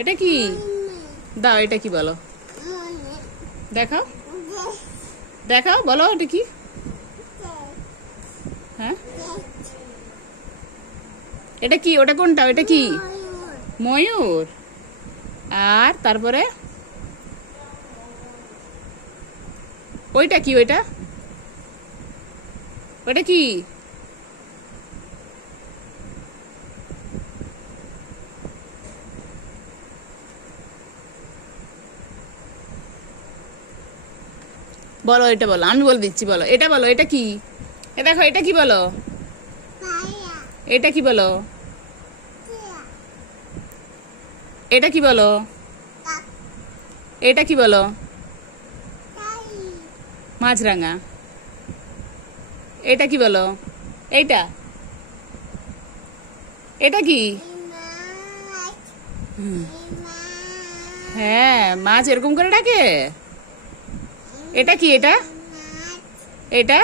এটা কি? দাও, এটা কি বলো? দেখাও, দেখাও, বলো এটা কি? হ্যাঁ, এটা কি? ওটা কোনটা? এটা কি? ময়ূর। আর তারপরে ওইটা কি? ওইটা ওইটা কি? বলো, এটা বলো, আমি বলে দিচ্ছি, বলো এটা, বলো এটা কি? এ দেখো, এটা কি বলো? এটা কি বলো? এটা কি বলো? এটা কি বলো? মাছরাঙা। এটা কি বলো? এইটা, এটা কি? হ্যাঁ, মাছ এরকম করে ডাকে। এটা কি? এটা, এটা